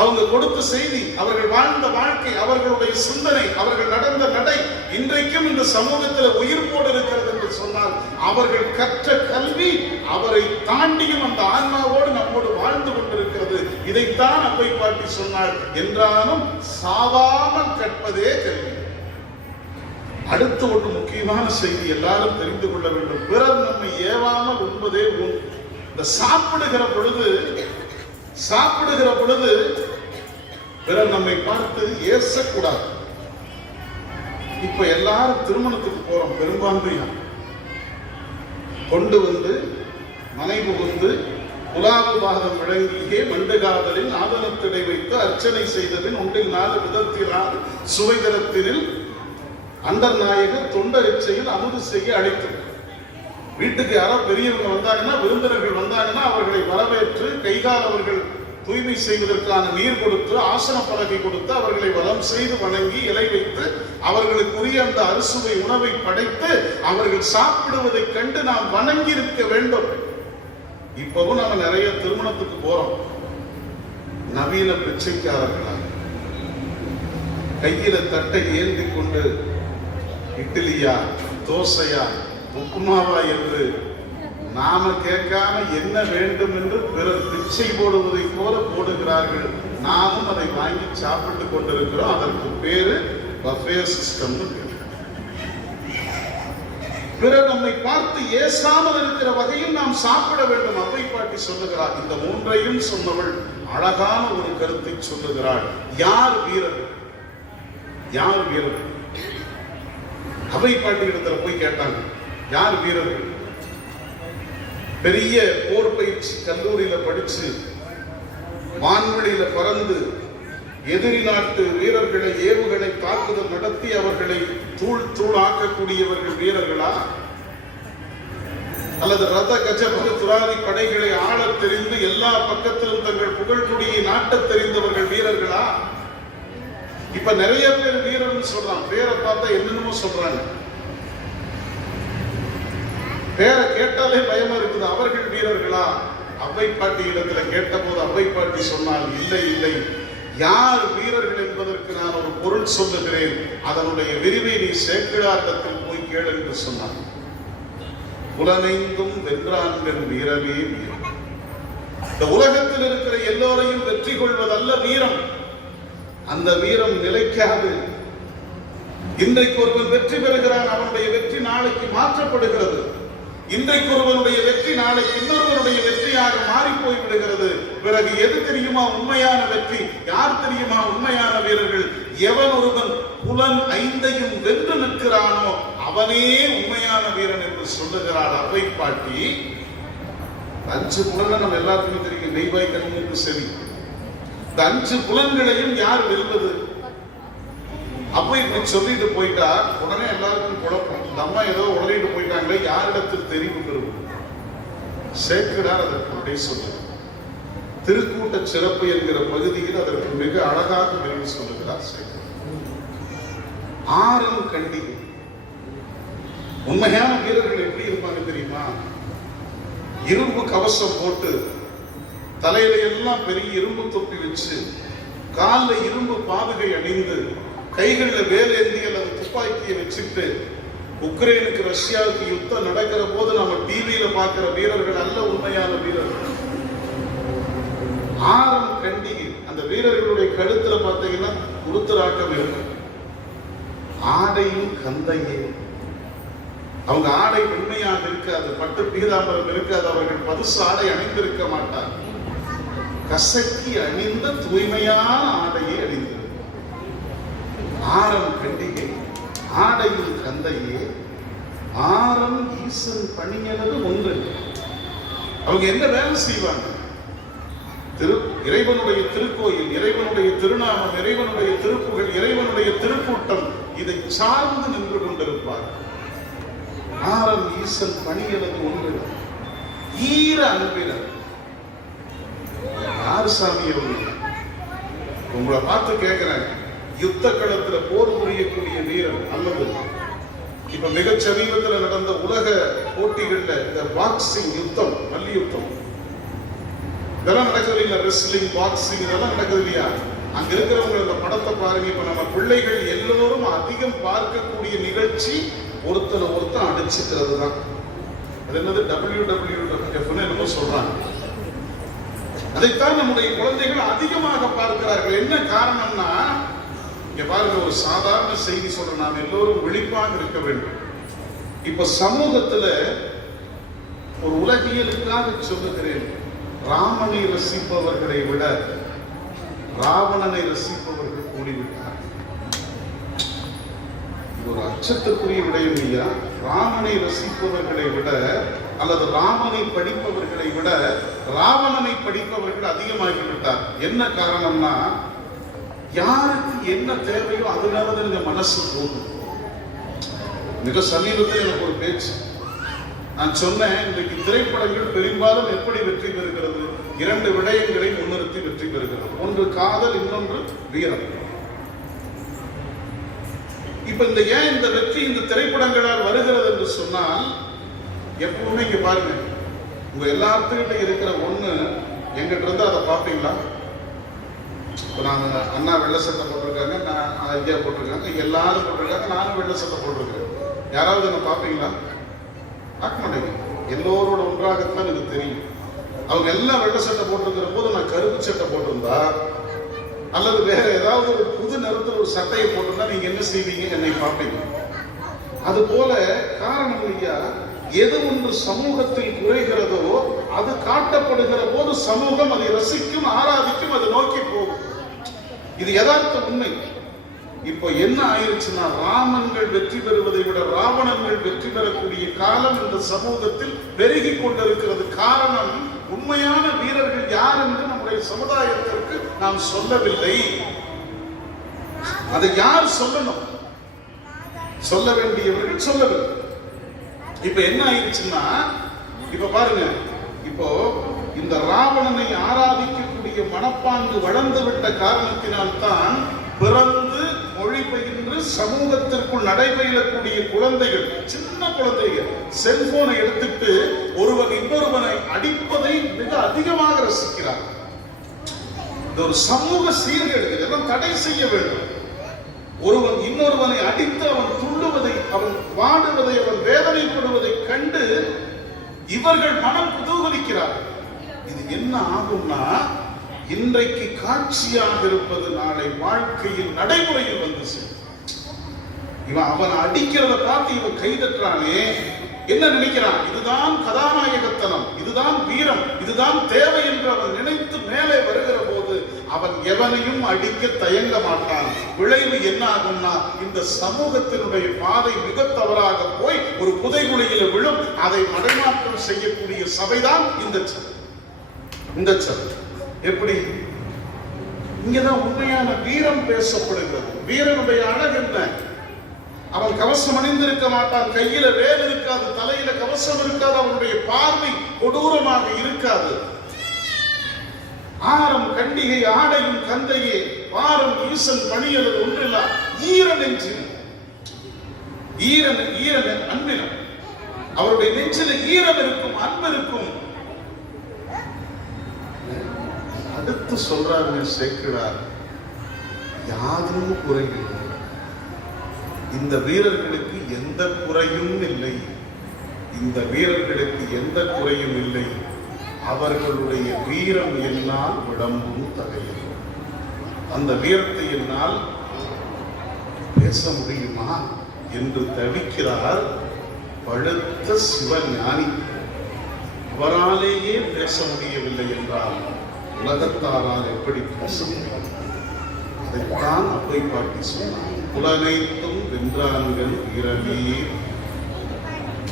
அவங்க கொடுத்த செய்தி, அவர்கள் வாழ்ந்த வாழ்க்கை, அவர்களுடைய சிந்தனை, அவர்கள் நடந்த நடை இன்றைக்கும் இந்த சமூகத்தில் உயிர்ப்போடு இருக்கிறது என்று சொன்னால் அவர்கள் கற்ற கல்வி அவரை தாண்டியும் அந்த ஆன்மாவோடு நம்மோடு வாழ்ந்து கொண்டிருக்கிறது. இதைத்தான் அப்பை பாட்டி சொன்னாள், என்றாலும் சாவாமல் கற்பதே கல்வி. அடுத்து ஒரு முக்கியமான செய்தி எல்லாரும் தெரிந்து கொள்ள வேண்டும். பிறர் நம்மை ஏவாமல் உண்பதே உண். இந்த சாப்பிடுகிற பொழுது பிறர் நம்மை பார்த்து ஏசக்கூடாது. இப்ப எல்லாரும் திருமணத்துக்கு போறோம், பெரும்பான்மையா கொண்டு வந்து மனை புகுந்து புலாவு பாதம் விளங்கியே மண்டுகாதலில் ஆதனத்திடை வைத்து அர்ச்சனை செய்ததின் ஒன்றில் 4 விதத்தினால் சுவைதரத்தினில் அண்டர் நாயகர் தொண்டர் இச்சையில் அமுது செய்ய அழைத்தது. வீட்டுக்கு யாரோ பெரியவங்க வந்தாங்கன்னா, விருந்தினர்கள் வந்தாங்கன்னா அவர்களை வரவேற்று கைகால் அவர்கள் தூய்மை செய்வதற்கான நீர் கொடுத்து ஆசன பலகை கொடுத்து அவர்களை வலம் செய்து வணங்கி இலை வைத்து அவர்களுக்குரிய அந்த அறுசுவை உணவை படைத்து அவர்கள் சாப்பிடுவதை கண்டு நாம் வணங்கி இருக்க வேண்டும். இப்பவும் நம்ம நிறைய திருமணத்துக்கு போறோம், நவீன பிச்சைக்காரர்களாக கையில தட்டை ஏந்தி கொண்டு இட்லியா தோசையா உப்புமாவா என்று நாம கேட்காம என்ன வேண்டும் என்று பிறர் பிச்சை போடுவதை போல போடுகிறார்கள். நாமும் அதை வாங்கி சாப்பிட்டு கொண்டிருக்கிறோம். அதற்கு பேரு பஃபே சிஸ்டம். பிறர் நம்மை பார்த்து ஏசாமல் இருக்கிற வகையில் நாம் சாப்பிட வேண்டும். அப்பை பாட்டி சொல்லுகிறார். இந்த 3ஐயும் சொன்னவள் அழகான ஒரு கருத்தை சொல்லுகிறாள். யார் வீரர்? அவை பாட்டி இடத்துல போய் கேட்டாங்க, யார் வீரர்கள்? பெரிய போர் பயிற்சி கல்லூரியில படிச்சு வான்வெளியில பறந்து எதிரி நாட்டு வீரர்களை ஏவுகணை தாக்குதல் நடத்தி அவர்களை தூள் ஆக்கக்கூடியவர்கள் வீரர்களா? அல்லது ரத கஜபதி துராதி படைகளை ஆள தெரிந்து எல்லா பக்கத்திலும் தங்கள் புகழ்குடியை நாட்டத் தெரிந்தவர்கள் வீரர்களா? இப்ப நிறைய பேர் வீரர்னு சொல்றான், பேரை பார்த்தா என்னென்னமோ சொல்றாங்க. பேரை கேட்டாலே பயமா இருக்குது. அவர்கள் வீரர்களா? அவ்வை பாட்டி இடத்துல கேட்ட போது அவ்வை பாட்டி சொன்னால், இல்லை, யார் வீரர்கள் என்பதற்கு நான் ஒரு பொருள் சொல்லுகிறேன், அதனுடைய விரிவை நீ சேக்கிழாரிடத்தில் போய் கேள் என்று சொன்னார். புலனைந்தும் வென்றான்கள் வீரமே வீரம். இந்த உலகத்தில் இருக்கிற எல்லோரையும் வெற்றி கொள்வதல்ல வீரம். அந்த வீரம் நிலைக்காது. இன்றைக்கு ஒருவன் வெற்றி பெறுகிறான், அவனுடைய வெற்றி நாளைக்கு மாற்றப்படுகிறது. இன்றைக்கு ஒருவனுடைய வெற்றி நாளைக்கு இன்னொருவருடைய வெற்றியாக மாறி போய் விடுகிறது. பிறகு எது தெரியுமா உண்மையான வெற்றி? யார் தெரியுமா உண்மையான வீரர்கள்? எவன் ஒருவன் புலன் 5ஐயும் வென்று நிற்கிறானோ அவனே உண்மையான வீரன் என்று சொல்லுகிறார் அவ்வை பாட்டி. 5 புலன்கள் நம்ம எல்லாத்துக்கும் தெரியும், நெய்வாய் கண்ணுக்கு செவி. இந்த 5 புலன்களையும் யார் வெல்வது? அப்ப இப்படி சொல்லிட்டு போயிட்டா உடனே எல்லாருக்கும் குழப்பம். இந்த அம்மா ஏதோ உளறிட்டு போயிட்டாங்களே, யாரிடத்தில் தெரிவு பெறுவது? சேக்கிழார் அதற்கு சொல்லுகிறார். திருக்கூட்ட சிறப்பு என்கிற பகுதியில் அதற்கு மிக அழகாக விரைவு சொல்லுகிறார் சேக்கிழார். 6 கண்டிகை. உண்மையான வீரர்கள் எப்படி இருப்பாங்க தெரியுமா? இரும்பு கவசம் போட்டு தலையில எல்லாம் பெரிய இரும்பு தொப்பி வச்சு காலில் இரும்பு பாதுகை அணிந்து கைகளில் வேலேந்தி அல்லது துப்பாக்கியை வச்சுட்டு உக்ரைனுக்கு ரஷ்யாவுக்கு யுத்தம் நடக்கிற போது நம்ம டிவியில பார்க்கிற வீரர்கள் அல்ல உண்மையான வீரர்கள். 6 கண்டிகை. அந்த வீரர்களுடைய கழுத்துல பார்த்தீங்கன்னா உருத்தராட்டம் இருக்கு. ஆடையும் கந்தையே. அவங்க ஆடை உண்மையாக இருக்காது, பட்டு பீதாம்பரம் இருக்காது. அவர்கள் பரிசு ஆடை அணிந்திருக்க மாட்டார். கசக்கி அணிந்த தூய்மையான ஆடையை அணிந்திருக்கும். 6 கண்டிகை, ஆடையில் கந்தையே, 6 ஈசன் பணியனது ஒன்று. அவங்க என்ன வேலை செய்வாங்க? இறைவனுடைய திருக்கோயில், இறைவனுடைய திருநாமம், இறைவனுடைய திருப்புகள், இறைவனுடைய திருக்கூட்டம், இதை சார்ந்து நின்று கொண்டிருப்பார். ஆரம் ஈசன் பணியனது ஒன்று ஈர அன்பினர். யார் சாமி அவங்க? உங்களை பார்த்து கேட்கிறேன், யுத்த களத்துல போர் புரியக்கூடிய வீரர் அல்லது இப்ப மிக சமீபத்தில் நடந்த உலக போட்டிகள்ல இந்த பாக்ஸிங் யுத்தம், மல்யுத்தம் இதெல்லாம் நடக்குது இல்லையா? ரெஸ்லிங், பாக்ஸிங் இதெல்லாம் நடக்குது இல்லையா? அங்க இருக்கிறவங்க இந்த படத்தை பாருங்க. இப்ப நம்ம பிள்ளைகள் எல்லோரும் அதிகம் பார்க்கக்கூடிய நிகழ்ச்சி ஒருத்தர் அடிச்சுக்கிறது தான். அது என்னது? WWF என்னமோ சொல்றாங்க. அதைத்தான் நம்முடைய குழந்தைகள் அதிகமாக பார்க்கிறார்கள். என்ன காரணம்னா, இங்க பாருங்க, ஒரு சாதாரண செய்தி சொல்றேன், நாம் எல்லோரும் விழிப்பாக இருக்க வேண்டும். இப்ப சமூகத்துல ஒரு உலகியலுக்காக சொல்லுகிறேன், ராமனை ரசிப்பவர்களை விட ராவணனை ரசிப்பவர்கள் கூடிவிட்டார். இது ஒரு அச்சத்துக்குரிய விடயம் இல்லையா? ராமனை ரசிப்பவர்களை விட அல்லது ராமனை படிப்பவர்களை விட ராவணனை படிப்பவர்கள் அதிகமாகிவிட்டார். என்ன காரணம்னா, யாருக்கு என்ன தேவையோ அதனாலதான் இந்த மனசு போகும். மிக சமீபத்தில் எனக்கு ஒரு பேச்சு நான் சொன்னேன், இன்றைக்கு திரைப்படங்கள் பெரும்பாலும் எப்படி வெற்றி பெறுகிறது? 2 விடயங்களை முன்னிறுத்தி வெற்றி பெறுகிறது. ஒன்று காதல், இன்னொன்று வீரம். இப்ப ஏன் இந்த வெற்றி இந்த திரைப்படங்களால் வருகிறது என்று சொன்னால், எப்பவுமே இங்க பாருங்க, உங்க எல்லாத்துக்கிட்ட இருக்கிற ஒண்ணு எங்கிட்ட இருந்தா அதை பார்ப்பீங்களா? இப்போ நாங்க அண்ணா வெள்ளை சட்டை போட்டிருக்காங்க, நான் ஐயா போட்டிருக்காங்க, எல்லாரும் போட்டிருக்காங்க, நானும் வெள்ளை சட்டை போட்டிருக்கேன். யாராவது என்ன பார்ப்பீங்களா? பார்க்க மாட்டேங்க. எல்லோரோட ஒன்றாகத்தான் எனக்கு தெரியும். அவங்க எல்லாம் வெள்ளை சட்டை போட்டிருக்கிற போது நான் கருப்பு சட்டை போட்டிருந்தா அல்லது வேற ஏதாவது ஒரு புது நிறத்தில் ஒரு சட்டையை போட்டிருந்தா நீங்க என்ன செய்வீங்க? என்னை பார்ப்பீங்க. அது போல காரணம் ஐயா, எது ஒன்று சமூகத்தில் குறைகிறதோ அது காட்டப்படுகிற போது சமூகம் அதை ரசிக்கும், ஆராதிக்கும், அது நோக்கி போகும். இது யதார்த்த உண்மை. இப்போ என்ன ஆயிருச்சுன்னா, ராமன்கள் வெற்றி பெறுவதை விட ராவணன்கள் வெற்றி பெறக்கூடிய காலம் இந்த சமூகத்தில் பெருகி கொண்டிருக்கிறது. காரணம், உண்மையான வீரர்கள் யார் என்று நம்முடைய சமுதாயத்திற்கு நாம் சொல்லவில்லை. அதை யார் சொல்லணும்? சொல்ல வேண்டியவர்கள் சொல்லவில்லை. இப்ப என்ன ஆயிடுச்சுன்னா, இப்ப பாருங்க, இப்போ இந்த ராவணனை ஆராதிக்கக்கூடிய மனப்பாங்கு வளர்ந்து விட்ட காரணத்தினால்தான் பிறந்து மொழி பயின்று சமூகத்திற்குள் நடைபெறக்கூடிய குழந்தைகள், சின்ன குழந்தைகள் செல்போனை எடுத்துட்டு ஒருவன் இன்னொருவனை அடிப்பதை மிக அதிகமாக ரசிக்கிறார். இது ஒரு சமூக சீர்கேடு, இதெல்லாம் தடை செய்ய வேண்டும். ஒருவன் இன்னொருவனை அடித்து அவன் துள்ளுவதை, அவன் வாடுவதை, அவன் வேதனைப்படுவதை கண்டு இவர்கள் மனம் குதூகலிக்கிறார். இது என்ன ஆகும்னா, இன்றைக்கு காட்சியாக இருப்பது நாளை வாழ்க்கையில் நடைமுறையில் வந்து சேரும். இவன் அவன் அடிக்கிறத பார்த்து இவன் கைதற்றானே, என்ன நினைக்கிறான்? இதுதான் கதாநாயகத்தனம், இதுதான் வீரம், இதுதான் தேவை என்று அவன் நினைத்து மேலே வருகிற போது அவன் எவனையும் அடிக்க தயங்க மாட்டான். விளைவு என்ன ஆகும்னா, இந்த சமூகத்தினுடைய பாதை மிக தவறாக போய் ஒரு புதைகுழியில் விழும். அதை மடைமாற்றம் செய்யக்கூடிய சபைதான் இந்த சபை. எப்படி? இங்கதான் உண்மையான வீரம் பேசப்படுகிறது. வீரனுடைய அழகு என்ன? அவன் கவசம் அணிந்திருக்க மாட்டான், கையில வேல் இருக்காது, தலையில கவசம் இருக்காது, அவனுடைய பார்வை கொடூரமாக இருக்காது. ஆரம் கண்டிகை ஆடையும் கந்தையே வாரம் ஈசன் பணியது ஒன்றில்லா ஈர நெஞ்சில், ஈரன் அன்பினம். அவருடைய நெஞ்சில் ஈரம் இருக்கும், அன்பு இருக்கும். அடுத்து சொல்றாரு சேர்க்கிறார், யாரும் குறையில்லை, இந்த வீரர்களுக்கு எந்த குறையும் இல்லை, இந்த வீரர்களுக்கு எந்த குறையும் இல்லை, அவர்களுடைய வீரம் என்னால் விளம்பும் தகையில். அந்த வீரத்தை என்னால் பேச முடியுமா என்று தவிக்கிறார் பழுத்த சிவஞானி. அவராலேயே பேச முடியவில்லை என்றால் உலகத்தாரால் எப்படி பேச முடியும்? அதைத்தான் அப்பை பாட்டி சொன்னார், புலனைத்தும் வென்றார்கள் வீரமே.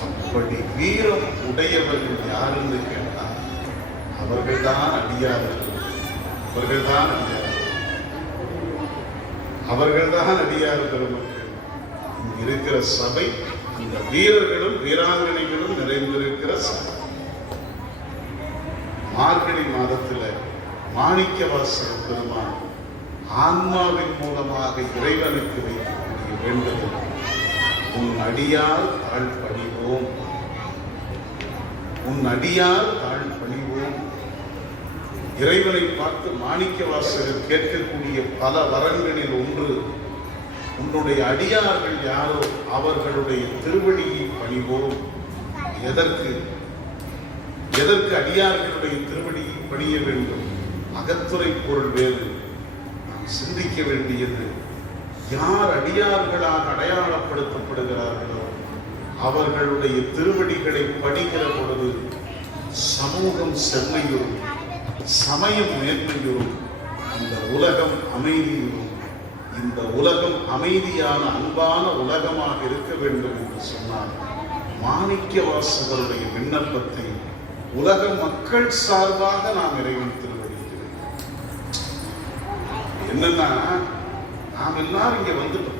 அப்படி வீரம் உடையவர்கள் யாருன்னு கேட்டார், அவர்கள்தான் அடியார்கள், அவர்கள்தான் அடியார்கள், அவர்கள்தான் அடியார் பெருமக்கள். இங்கு இருக்கிற சபை இந்த வீரர்களும் வீராங்கனைகளும் நிறைந்திருக்கிற சபை. மார்கழி மாதத்தில் மாணிக்கவாசக பெருமான் ஆன்மாவின் மூலமாக இறைவனுக்கு வைக்கக்கூடிய வேண்டுதல், உன் அடியார் தாழ் பணிவோம், உன் அடியார் தாழ் பணிவோம். இறைவனை பார்த்து மாணிக்கவாசகர் கேட்கக்கூடிய பல வரங்களில் ஒன்று, உன்னுடைய அடியார்கள் யாரோ அவர்களுடைய திருவடியை பணிவோம். எதற்கு எதற்கு அடியார்களுடைய திருவடியை பணிய வேண்டும்? அகத்துறை பொருள் வேறு. நாம் சிந்திக்க வேண்டியது, யார் அடியார்களாக அடையாளப்படுத்தப்படுகிறார்களோ அவர்களுடைய திருவடிகளை பணிகிற பொழுது சமூகம் செம்மையுறும், சமயம் மேன்மையுறும், இந்த உலகம் அமைதியுறும். இந்த உலகம் அமைதியான அன்பான உலகமாக இருக்க வேண்டும் என்று சொன்னார். மாணிக்கவாசகருடைய விண்ணப்பத்தை உலக மக்கள் சார்பாக நாம் இறைவன் திருவடிக்கிறோம். என்னன்னா, நாம் எல்லாரும் இங்க வந்துட்டோம்,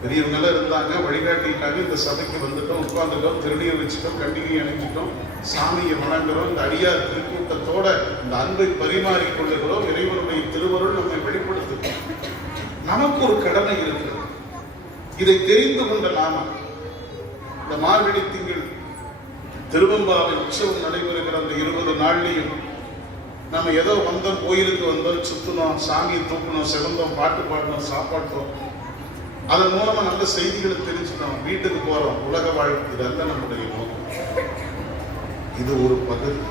பெரியவங்க இருந்தாங்க, வழிகாட்டிட்டாங்க, இந்த சபைக்கு வந்துட்டோம், உட்கார்ந்துட்டோம், திருநீர் வச்சுட்டோம், கண்டிகை அணைஞ்சிட்டோம், சாமியை வணங்குறோம், இந்த அடியார் திருக்கூட்டத்தோட இந்த அன்பை பரிமாறிக்கொள்ளுகிறோம். இறைவனுடைய திருவருள் நம்மை வெளிப்படுத்துகிறோம். நமக்கு ஒரு கடமை இருக்கிறது. இதை தெரிந்து கொண்ட நாம இந்த மார்கழி திங்கள் திருவெம்பாவை உற்சவம் நடைபெறுகிற அந்த 20 நாள்லையும் நம்ம ஏதோ வந்தோம், கோயிலுக்கு வந்தோம், சுத்தணும், சாமியை தூக்கணும், சிறந்தோம், பாட்டு பாடணும், சாப்பாட்டோம், அதன் மூலமா நல்ல செய்திகளை தெரிஞ்சுக்கணும், வீட்டுக்கு போறோம், உலக வாழ்க்கை. இதெல்லாம் நம்முடைய நோக்கம். இது ஒரு பகுதி.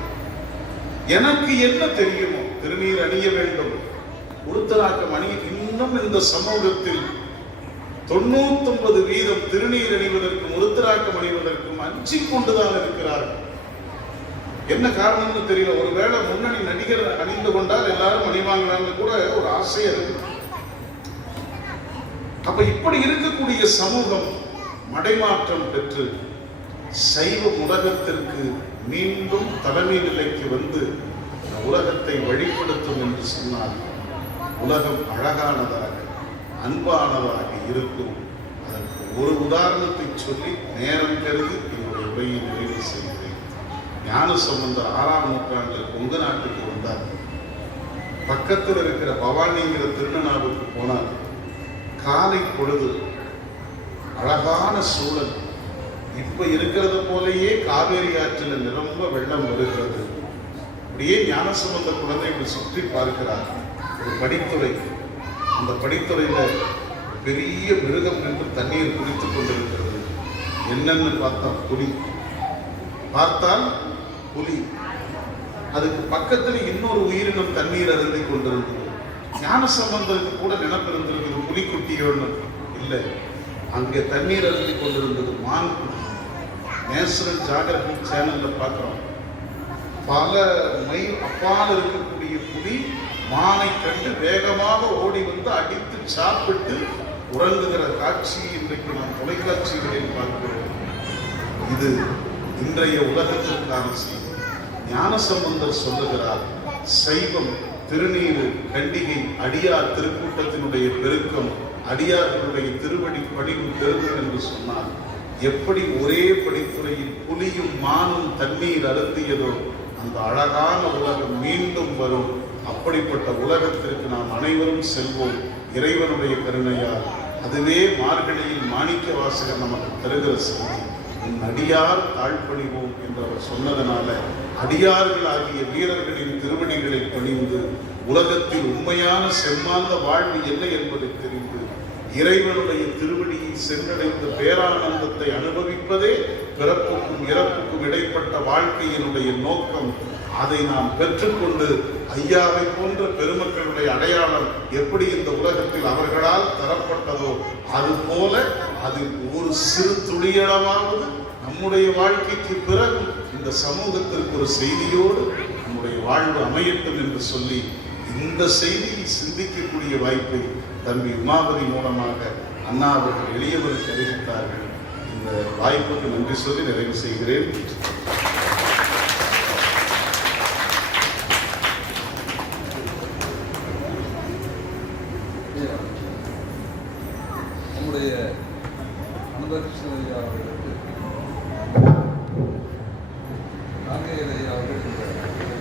எனக்கு என்ன தெரியுமோ, திருநீர் அணிய வேண்டும், உருத்தராக்கம் அணிய. இன்னும் இந்த சமூகத்தில் 99% திருநீர் அணிவதற்கும் உருத்தராக்கம் அணிவதற்கும் அஞ்சிக் கொண்டுதான் இருக்கிறார்கள். என்ன காரணம்னு தெரியல. ஒருவேளை முன்னணி நடிகர் அணிந்து கொண்டால் எல்லாரும் அணிவாங்களான்னு கூட ஒரு ஆசையா இருக்கு. அப்ப இப்படி இருக்கக்கூடிய சமூகம் மடைமாற்றம் பெற்று சைவ உலகத்திற்கு மீண்டும் தலைமை நிலைக்கு வந்து உலகத்தை வழிபடுத்தும் என்று சொன்னால் உலகம் அழகானதாக அன்பானதாக இருக்கும். அதற்கு ஒரு உதாரணத்தை சொல்லி நேரம் கருதி என்னுடைய உரையை நிறைவு செய்கிறேன். ஞானசம்பந்தர் 6ஆம் நூற்றாண்டில் கொங்கு நாட்டுக்கு வந்தார். பக்கத்தில் இருக்கிற பவானிங்கிற திருநனாவுக்கு போனார். காலை பொழுது, அழகான சூழல். இப்ப இருக்கிறது போலேயே காவேரி ஆற்றில் நிரம்ப வெள்ளம் வருகிறது. அப்படியே ஞானசம்பந்த குழந்தைகள் சுற்றி பார்க்கிறார். ஒரு படித்துறை, அந்த படித்துறையில பெரிய மிருகம் என்று தண்ணீர் குடித்துக் கொண்டிருக்கிறது. என்னன்னு பார்த்தா புலி. பார்த்தால் புலி. அதுக்கு பக்கத்தில் இன்னொரு உயிரினம் தண்ணீர் அருந்தி கொண்டிருந்தது. ஞானசம்பந்தருக்கு கூட நினைப்பு இருந்திருக்குது, புலிக்குட்டியோன்னு. இல்லை, அங்கே தண்ணீர் அருந்தி கொண்டிருந்தது மான் குட்டி. நேஷனல் ஜியோகிராபி சேனல்ல பார்க்கிறோம். பல மைல் அப்பால் இருக்கக்கூடிய புலி மானை கண்டு வேகமாக ஓடி வந்து அடித்து சாப்பிட்டு உறங்குகிற காட்சி இன்றைக்கு நாம் தொலைக்காட்சிகளில் பார்க்கிறோம். இது இன்றைய உலகத்திற்கான செய்தி. ஞானசம்பந்தர் சொல்லுகிறார், சைவம், திருநீறு, கண்டிகை, அடியார் திருக்கூட்டத்தினுடைய பெருக்கம், அடியார்களுடைய திருவடி பணிவு பெருகும் என்று சொன்னார். எப்படி ஒரே படித்துறையில் புலியும் மானும் தண்ணீர் அருந்தியதோ அந்த அழகான உலகம் மீண்டும் வரும். அப்படிப்பட்ட உலகத்திற்கு நாம் அனைவரும் செல்வோம் இறைவனுடைய கருணையால். அதுவே மார்கழியில் மாணிக்கவாசகர் நமக்கு தருகிற செய்தி. உன் அடியார் தாழ்பணிவோம் என்று அவர் சொன்னதனால அடியார்கள் ஆகிய வீரர்களின் திருவடிகளை பணிந்து உலகத்தில் உண்மையான செம்மாந்த வாழ்வு என்ன என்பதை தெரிந்து இறைவனுடைய திருவடியை சென்றடைந்த பேரானந்தத்தை அனுபவிப்பதே பிறப்புக்கும் இறப்புக்கும் இடைப்பட்ட வாழ்க்கையினுடைய நோக்கம். அதை நாம் பெற்றுக்கொண்டு ஐயாவை போன்ற பெருமக்களுடைய அடையாளம் எப்படி இந்த உலகத்தில் அவர்களால் தரப்பட்டதோ அதுபோல அது ஒரு சிறு துளியளவாவது நம்முடைய வாழ்க்கைக்கு பிறகு இந்த சமூகத்திற்கு ஒரு செய்தியோடு நம்முடைய வாழ்வு அமையட்டும் என்று சொல்லி இந்த செய்தியை சிந்திக்கக்கூடிய வாய்ப்பை தம்பி உமாபதி மூலமாக அண்ணா அவர்கள் எளியவருக்கு அறிவித்தார்கள். இந்த வாய்ப்புக்கு நன்றி சொல்லி நிறைவு செய்கிறேன். காங்கேய